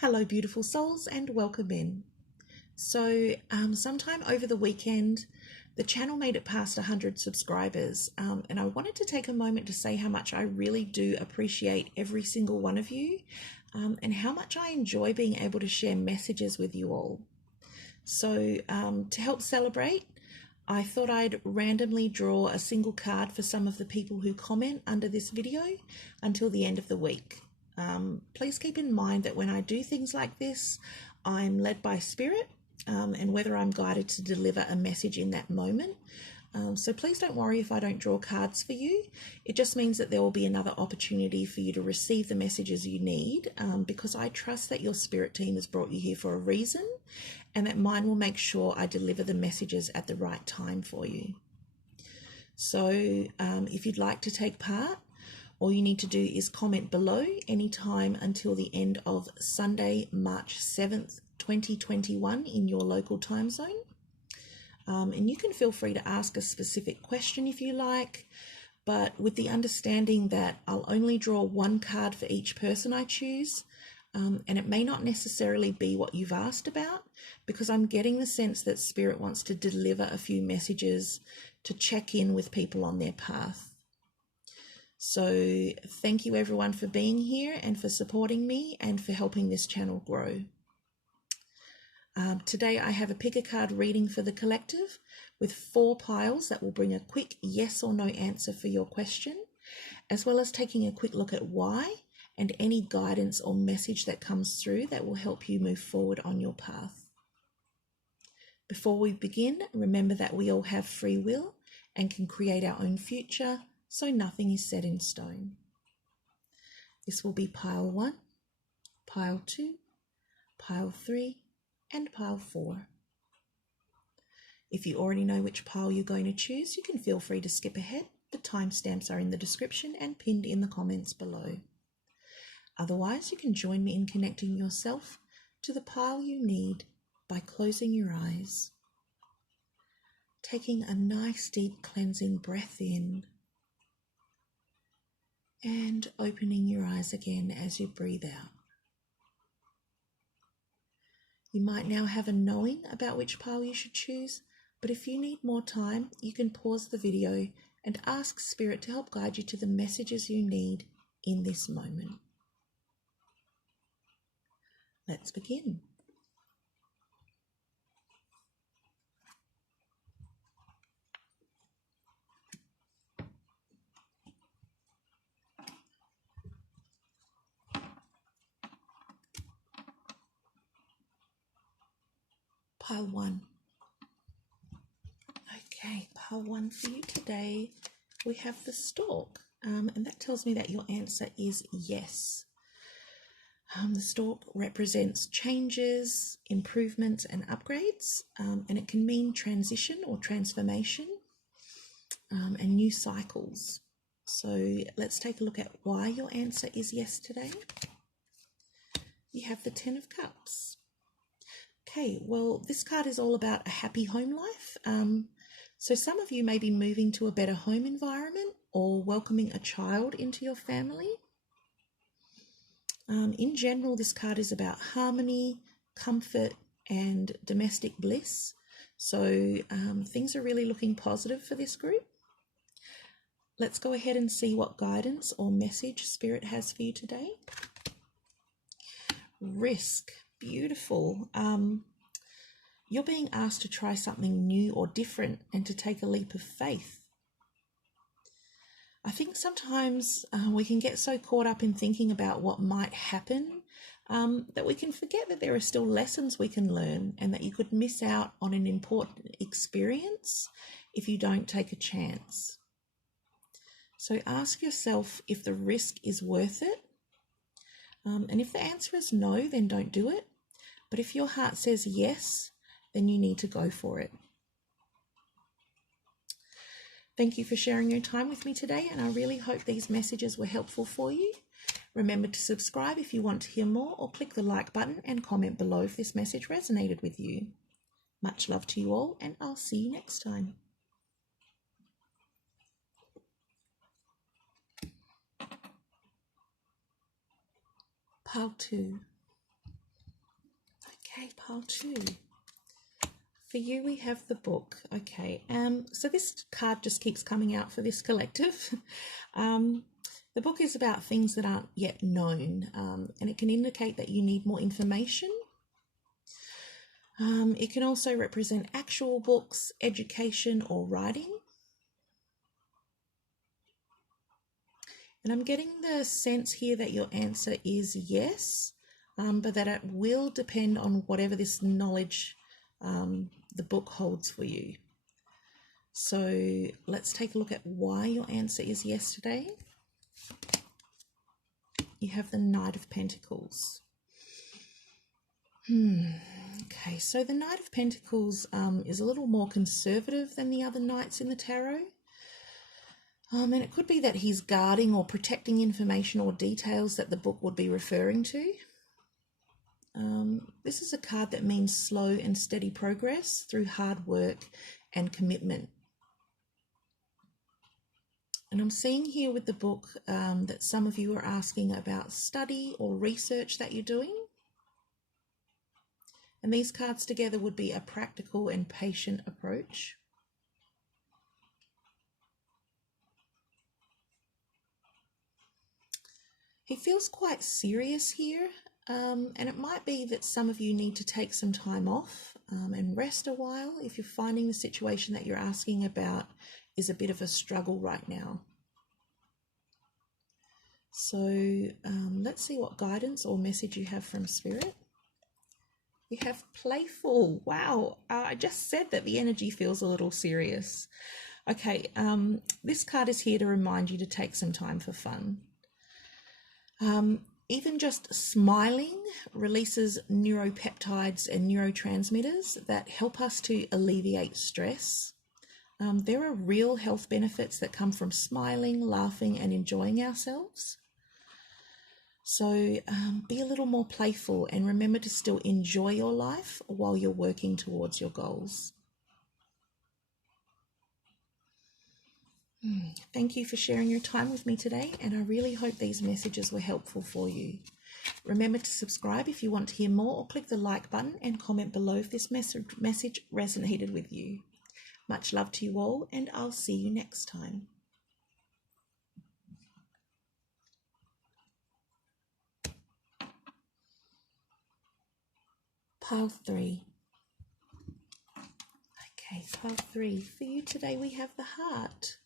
Hello, beautiful souls, and welcome in. Sometime over the weekend, the channel made it past 100 subscribers, and I wanted to take a moment to say how much I really do appreciate every single one of you, and how much I enjoy being able to share messages with you all. To help celebrate, I thought I'd randomly draw a single card for some of the people who comment under this video until the end of the week. Please keep in mind that when I do things like this, I'm led by spirit, and whether I'm guided to deliver a message in that moment. So please don't worry if I don't draw cards for you. It just means that there will be another opportunity for you to receive the messages you need, because I trust that your spirit team has brought you here for a reason, and that mine will make sure I deliver the messages at the right time for you. If you'd like to take part, all you need to do is comment below anytime until the end of Sunday, March 7th, 2021 in your local time zone. And you can feel free to ask a specific question if you like, but with the understanding that I'll only draw one card for each person I choose, and it may not necessarily be what you've asked about, because I'm getting the sense that Spirit wants to deliver a few messages to check in with people on their path. So thank you everyone for being here and for supporting me and for helping this channel grow. Today I have a pick a card reading for the collective with 4 piles that will bring a quick yes or no answer for your question, as well as taking a quick look at why and any guidance or message that comes through that will help you move forward on your path. Before we begin, remember that we all have free will and can create our own future, so nothing is set in stone. This will be pile 1, pile 2, pile 3, and pile 4. If you already know which pile you're going to choose, you can feel free to skip ahead. The timestamps are in the description and pinned in the comments below. Otherwise, you can join me in connecting yourself to the pile you need by closing your eyes, taking a nice deep cleansing breath in, and opening your eyes again as you breathe out. You might now have a knowing about which pile you should choose, but if you need more time, you can pause the video and ask Spirit to help guide you to the messages you need in this moment. Let's begin. Pile 1. Okay, pile 1 for you today, we have the stork, and that tells me that your answer is yes. The stork represents changes, improvements, and upgrades, and it can mean transition or transformation, and new cycles. So let's take a look at why your answer is yes today. You have the 10 of Cups. Okay, well, this card is all about a happy home life. So some of you may be moving to a better home environment or welcoming a child into your family. In general, this card is about harmony, comfort, and domestic bliss. So things are really looking positive for this group. Let's go ahead and see what guidance or message Spirit has for you today. Risk. Beautiful. You're being asked to try something new or different and to take a leap of faith. I think sometimes we can get so caught up in thinking about what might happen that we can forget that there are still lessons we can learn and that you could miss out on an important experience if you don't take a chance. So ask yourself if the risk is worth it. And if the answer is no, then don't do it. But if your heart says yes, then you need to go for it. Thank you for sharing your time with me today, and I really hope these messages were helpful for you. Remember to subscribe if you want to hear more, or click the like button and comment below if this message resonated with you. Much love to you all, and I'll see you next time. Pile 2. Okay, pile 2. For you, we have the book. Okay, so this card just keeps coming out for this collective. The book is about things that aren't yet known, and it can indicate that you need more information. It can also represent actual books, education, or writing. And I'm getting the sense here that your answer is yes, but that it will depend on whatever this knowledge the book holds for you. So let's take a look at why your answer is yes today. You have the Knight of Pentacles. Okay, so the Knight of Pentacles is a little more conservative than the other knights in the tarot. And it could be that he's guarding or protecting information or details that the book would be referring to. This is a card that means slow and steady progress through hard work and commitment. And I'm seeing here with the book that some of you are asking about study or research that you're doing. And these cards together would be a practical and patient approach. He feels quite serious here, and it might be that some of you need to take some time off and rest a while if you're finding the situation that you're asking about is a bit of a struggle right now. So let's see what guidance or message you have from Spirit. You have playful. Wow, I just said that the energy feels a little serious. Okay, this card is here to remind you to take some time for fun. Even just smiling releases neuropeptides and neurotransmitters that help us to alleviate stress. There are real health benefits that come from smiling, laughing, and enjoying ourselves. So be a little more playful and remember to still enjoy your life while you're working towards your goals. Thank you for sharing your time with me today, and I really hope these messages were helpful for you. Remember to subscribe if you want to hear more, or click the like button and comment below if this message resonated with you. Much love to you all, and I'll see you next time. Pile 3. Okay, pile 3. For you today, we have the Heart.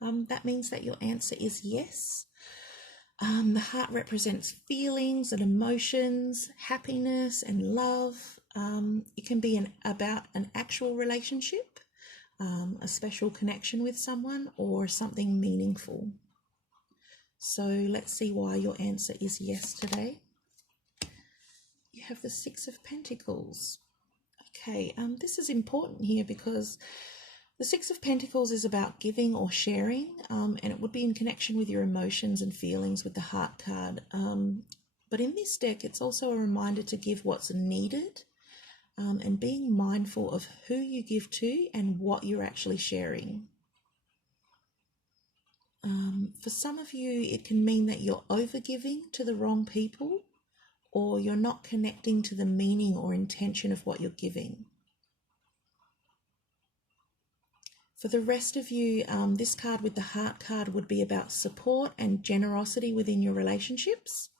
That means that your answer is yes. The heart represents feelings and emotions, happiness and love. It can be about an actual relationship, a special connection with someone, or something meaningful. So let's see why your answer is yes today. You have the Six of Pentacles. Okay, this is important here because the Six of Pentacles is about giving or sharing, and it would be in connection with your emotions and feelings with the Heart card. But in this deck, it's also a reminder to give what's needed, and being mindful of who you give to and what you're actually sharing. For some of you, it can mean that you're overgiving to the wrong people, or you're not connecting to the meaning or intention of what you're giving. For the rest of you, this card with the Heart card would be about support and generosity within your relationships.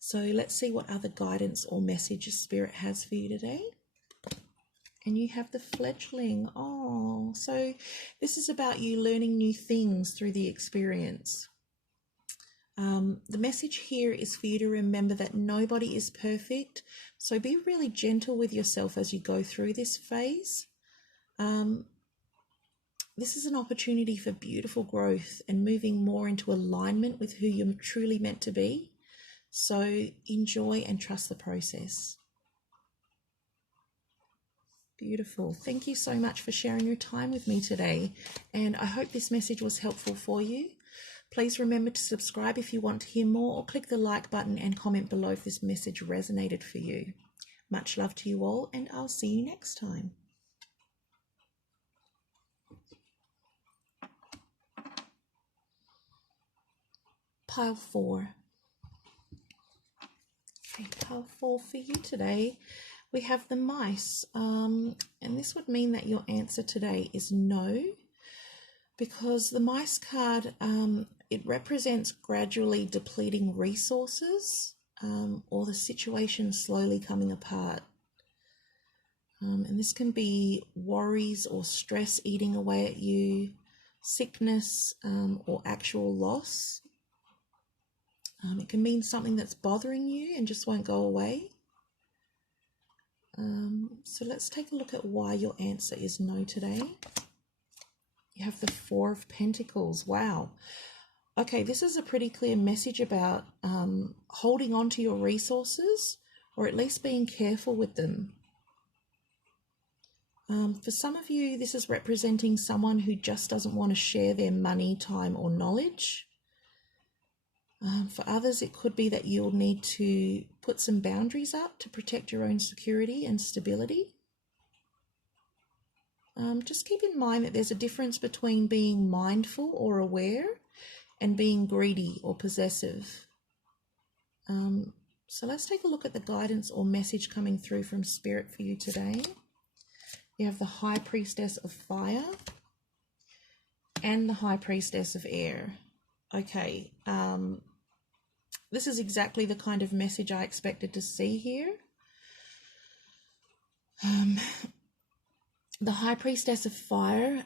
So let's see what other guidance or message Spirit has for you today. And you have the Fledgling. Oh, so this is about you learning new things through the experience. The message here is for you to remember that nobody is perfect, so be really gentle with yourself as you go through this phase. This is an opportunity for beautiful growth and moving more into alignment with who you're truly meant to be. So enjoy and trust the process. Beautiful. Thank you so much for sharing your time with me today, and I hope this message was helpful for you. Please remember to subscribe if you want to hear more, or click the like button and comment below if this message resonated for you. Much love to you all, and I'll see you next time. Pile 4. Okay, powerful for you today. We have the mice, and this would mean that your answer today is no, because the mice card, it represents gradually depleting resources, or the situation slowly coming apart. And this can be worries or stress eating away at you, sickness, or actual loss. It can mean something that's bothering you and just won't go away. So let's take a look at why your answer is no today. You have the Four of Pentacles. Wow. Okay, this is a pretty clear message about holding on to your resources, or at least being careful with them. For some of you, this is representing someone who just doesn't want to share their money, time, or knowledge. For others, it could be that you'll need to put some boundaries up to protect your own security and stability. Just keep in mind that there's a difference between being mindful or aware and being greedy or possessive. So let's take a look at the guidance or message coming through from Spirit for you today. You have the High Priestess of Fire and the High Priestess of Air. Okay, this is exactly the kind of message I expected to see here. The High Priestess of Fire,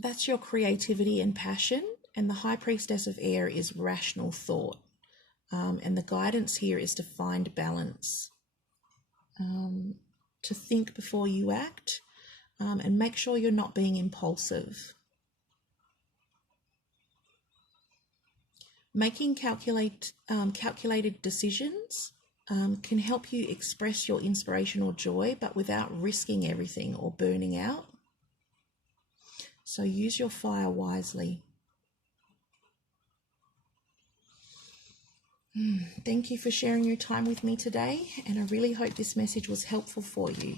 that's your creativity and passion, and the High Priestess of Air is rational thought. And the guidance here is to find balance, to think before you act, and make sure you're not being impulsive. Making calculated decisions can help you express your inspiration or joy, but without risking everything or burning out. So use your fire wisely. Thank you for sharing your time with me today, and I really hope this message was helpful for you.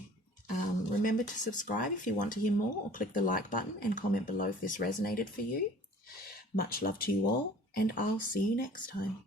Remember to subscribe if you want to hear more, or click the like button and comment below if this resonated for you. Much love to you all, and I'll see you next time.